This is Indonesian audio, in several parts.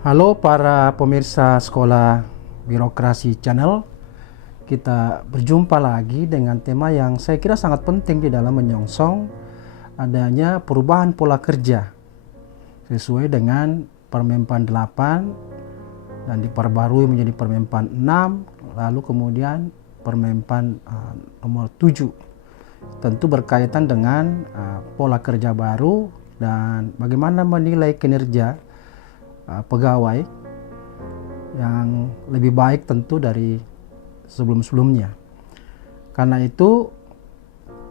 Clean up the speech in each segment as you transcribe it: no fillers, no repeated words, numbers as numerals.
Halo para pemirsa Sekolah Birokrasi Channel. Kita berjumpa lagi dengan tema yang saya kira sangat penting di dalam menyongsong adanya perubahan pola kerja sesuai dengan Permenpan 8 dan diperbarui menjadi Permenpan 6, lalu kemudian Permenpan nomor 7. Tentu berkaitan dengan pola kerja baru dan bagaimana menilai kinerja pegawai yang lebih baik tentu dari sebelum-sebelumnya. Karena itu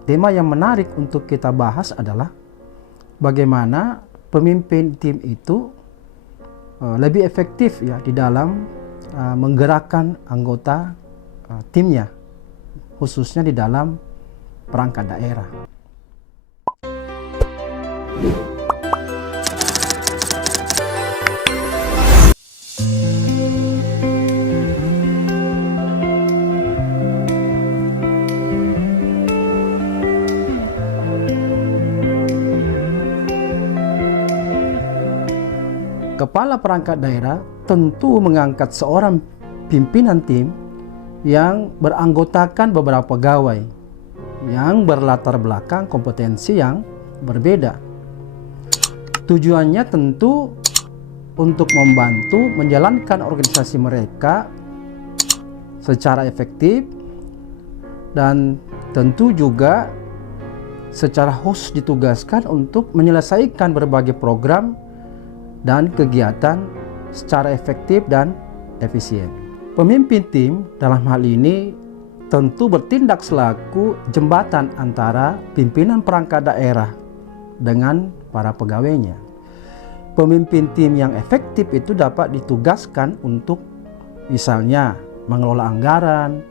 tema yang menarik untuk kita bahas adalah bagaimana pemimpin tim itu lebih efektif ya di dalam menggerakkan anggota timnya, khususnya di dalam perangkat daerah. Kepala perangkat daerah tentu mengangkat seorang pimpinan tim yang beranggotakan beberapa pegawai yang berlatar belakang kompetensi yang berbeda. Tujuannya tentu untuk membantu menjalankan organisasi mereka secara efektif dan tentu juga secara khusus ditugaskan untuk menyelesaikan berbagai program dan kegiatan secara efektif dan efisien. Pemimpin tim dalam hal ini tentu bertindak selaku jembatan antara pimpinan perangkat daerah dengan para pegawainya. Pemimpin tim yang efektif itu dapat ditugaskan untuk misalnya mengelola anggaran,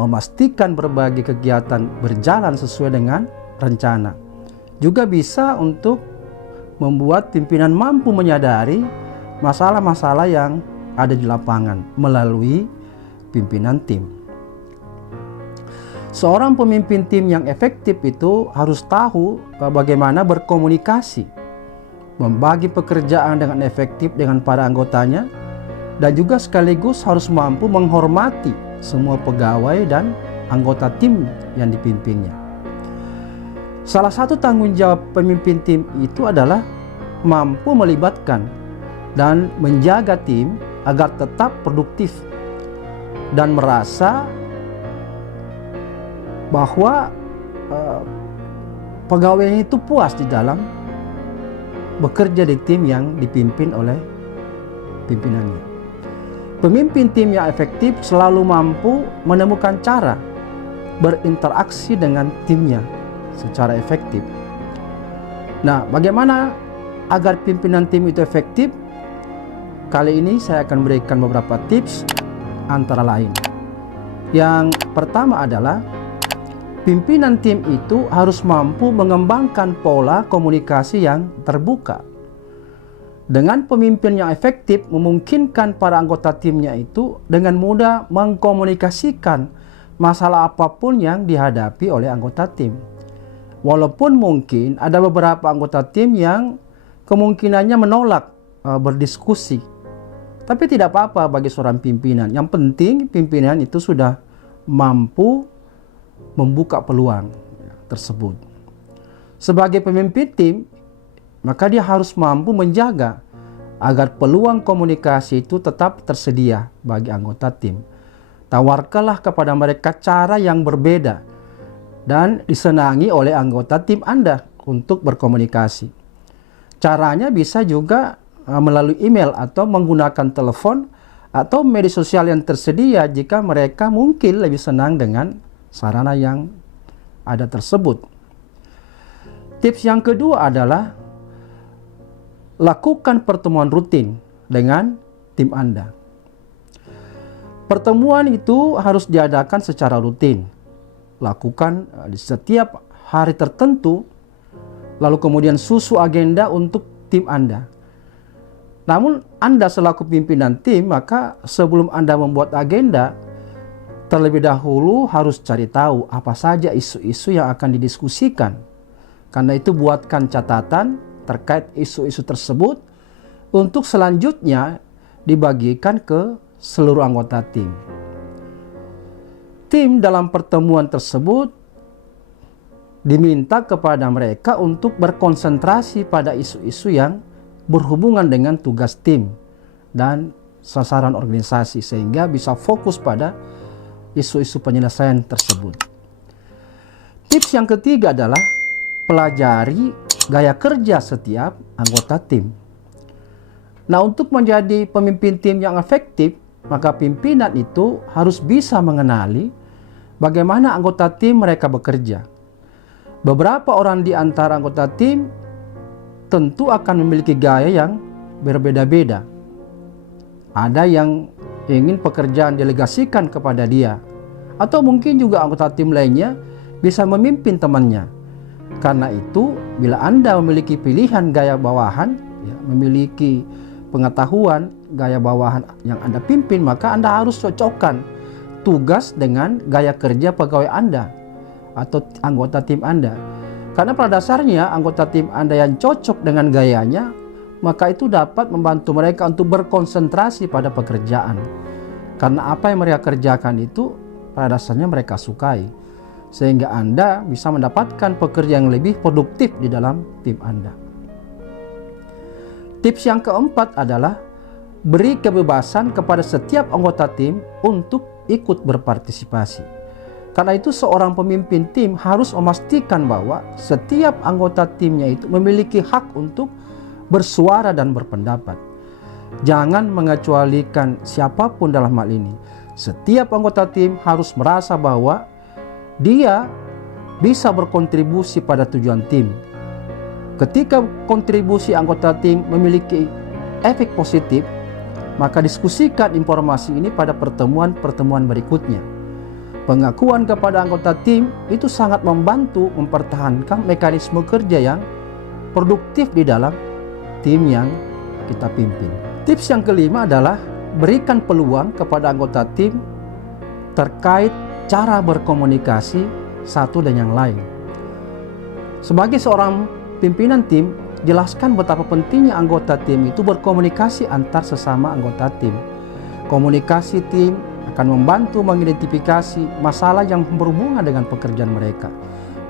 memastikan berbagai kegiatan berjalan sesuai dengan rencana. Juga bisa untuk membuat pimpinan mampu menyadari masalah-masalah yang ada di lapangan melalui pimpinan tim. Seorang pemimpin tim yang efektif itu harus tahu bagaimana berkomunikasi, membagi pekerjaan dengan efektif dengan para anggotanya, dan juga sekaligus harus mampu menghormati semua pegawai dan anggota tim yang dipimpinnya. Salah satu tanggung jawab pemimpin tim itu adalah mampu melibatkan dan menjaga tim agar tetap produktif dan merasa bahwa pegawainya itu puas di dalam bekerja di tim yang dipimpin oleh pimpinannya. Pemimpin tim yang efektif selalu mampu menemukan cara berinteraksi dengan timnya secara efektif. Nah, bagaimana agar pimpinan tim itu efektif? Kali ini saya akan berikan beberapa tips antara lain. Yang pertama adalah pimpinan tim itu harus mampu mengembangkan pola komunikasi yang terbuka. Dengan pemimpin yang efektif memungkinkan para anggota timnya itu dengan mudah mengkomunikasikan masalah apapun yang dihadapi oleh anggota tim. Walaupun mungkin ada beberapa anggota tim yang kemungkinannya menolak berdiskusi. Tapi tidak apa-apa bagi seorang pimpinan. Yang penting pimpinan itu sudah mampu membuka peluang tersebut. Sebagai pemimpin tim, maka dia harus mampu menjaga agar peluang komunikasi itu tetap tersedia bagi anggota tim. Tawarkanlah kepada mereka cara yang berbeda dan disenangi oleh anggota tim Anda untuk berkomunikasi. Caranya bisa juga melalui email atau menggunakan telepon atau media sosial yang tersedia jika mereka mungkin lebih senang dengan sarana yang ada tersebut. Tips yang kedua adalah lakukan pertemuan rutin dengan tim Anda. Pertemuan itu harus diadakan secara rutin. Lakukan di setiap hari tertentu, lalu kemudian susun agenda untuk tim Anda. Namun Anda selaku pimpinan tim, maka sebelum Anda membuat agenda, terlebih dahulu harus cari tahu apa saja isu-isu yang akan didiskusikan. Karena itu buatkan catatan terkait isu-isu tersebut untuk selanjutnya dibagikan ke seluruh anggota tim. Tim dalam pertemuan tersebut diminta kepada mereka untuk berkonsentrasi pada isu-isu yang berhubungan dengan tugas tim dan sasaran organisasi, sehingga bisa fokus pada isu-isu penyelesaian tersebut. Tips yang ketiga adalah pelajari gaya kerja setiap anggota tim. Nah, untuk menjadi pemimpin tim yang efektif, maka pimpinan itu harus bisa mengenali bagaimana anggota tim mereka bekerja. Beberapa orang di antara anggota tim tentu akan memiliki gaya yang berbeda-beda. Ada yang ingin pekerjaan delegasikan kepada dia, atau mungkin juga anggota tim lainnya bisa memimpin temannya. Karena itu, bila Anda memiliki pilihan gaya bawahan, memiliki pengetahuan gaya bawahan yang Anda pimpin, maka Anda harus cocokkan tugas dengan gaya kerja pegawai Anda atau anggota tim Anda. Karena pada dasarnya anggota tim Anda yang cocok dengan gayanya, maka itu dapat membantu mereka untuk berkonsentrasi pada pekerjaan. Karena apa yang mereka kerjakan itu pada dasarnya mereka sukai, sehingga Anda bisa mendapatkan pekerjaan yang lebih produktif di dalam tim Anda. Tips yang keempat adalah beri kebebasan kepada setiap anggota tim untuk ikut berpartisipasi. Karena itu seorang pemimpin tim harus memastikan bahwa setiap anggota timnya itu memiliki hak untuk bersuara dan berpendapat. Jangan mengecualikan siapapun dalam hal ini. Setiap anggota tim harus merasa bahwa dia bisa berkontribusi pada tujuan tim. Ketika kontribusi anggota tim memiliki efek positif, maka diskusikan informasi ini pada pertemuan-pertemuan berikutnya. Pengakuan kepada anggota tim itu sangat membantu mempertahankan mekanisme kerja yang produktif di dalam tim yang kita pimpin. Tips yang kelima adalah berikan peluang kepada anggota tim terkait cara berkomunikasi satu dengan yang lain. Sebagai seorang pimpinan tim, jelaskan betapa pentingnya anggota tim itu berkomunikasi antar sesama anggota tim. Komunikasi tim akan membantu mengidentifikasi masalah yang berhubungan dengan pekerjaan mereka.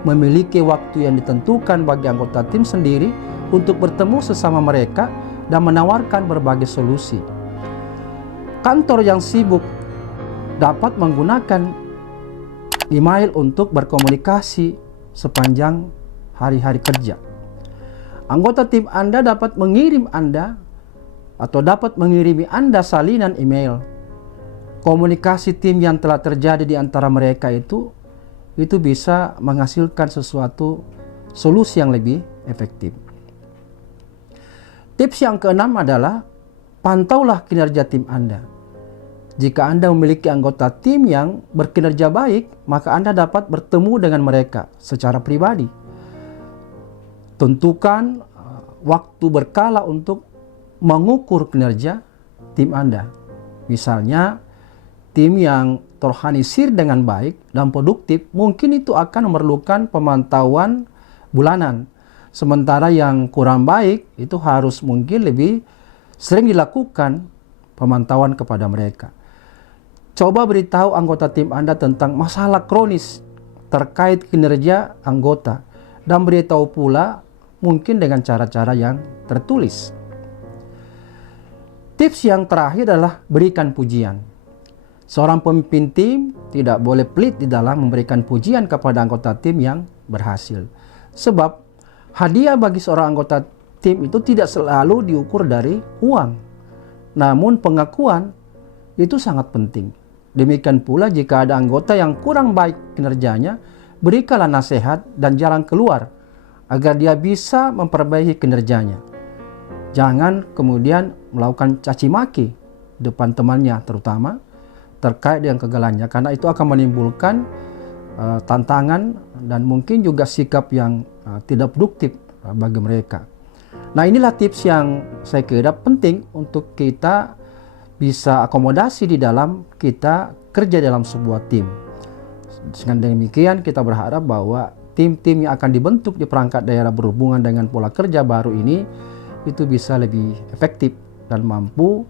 Memiliki waktu yang ditentukan bagi anggota tim sendiri untuk bertemu sesama mereka dan menawarkan berbagai solusi. Kantor yang sibuk dapat menggunakan email untuk berkomunikasi sepanjang hari-hari kerja. Anggota tim Anda dapat mengirim Anda atau dapat mengirimi Anda salinan email. Komunikasi tim yang telah terjadi di antara mereka itu bisa menghasilkan sesuatu solusi yang lebih efektif. Tips yang keenam adalah pantaulah kinerja tim Anda. Jika Anda memiliki anggota tim yang berkinerja baik, maka Anda dapat bertemu dengan mereka secara pribadi. Tentukan waktu berkala untuk mengukur kinerja tim Anda. Misalnya, tim yang terorganisir dengan baik dan produktif mungkin itu akan memerlukan pemantauan bulanan. Sementara yang kurang baik itu harus mungkin lebih sering dilakukan pemantauan kepada mereka. Coba beritahu anggota tim Anda tentang masalah kronis terkait kinerja anggota dan beritahu pula mungkin dengan cara-cara yang tertulis. Tips yang terakhir adalah berikan pujian. Seorang pemimpin tim tidak boleh pelit di dalam memberikan pujian kepada anggota tim yang berhasil. Sebab hadiah bagi seorang anggota tim itu tidak selalu diukur dari uang. Namun pengakuan itu sangat penting. Demikian pula jika ada anggota yang kurang baik kinerjanya, berikanlah nasihat dan jalan keluar agar dia bisa memperbaiki kinerjanya. Jangan kemudian melakukan caci maki depan temannya terutama terkait dengan kegagalannya, karena itu akan menimbulkan tantangan dan mungkin juga sikap yang tidak produktif bagi mereka. Nah, inilah tips yang saya kira penting untuk kita bisa akomodasi di dalam kita kerja dalam sebuah tim. Dengan demikian kita berharap bahwa tim-tim yang akan dibentuk di perangkat daerah berhubungan dengan pola kerja baru ini itu bisa lebih efektif dan mampu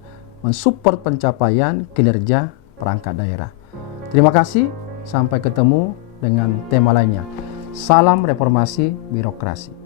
mensupport pencapaian kinerja perangkat daerah. Terima kasih, sampai ketemu dengan tema lainnya. Salam reformasi birokrasi.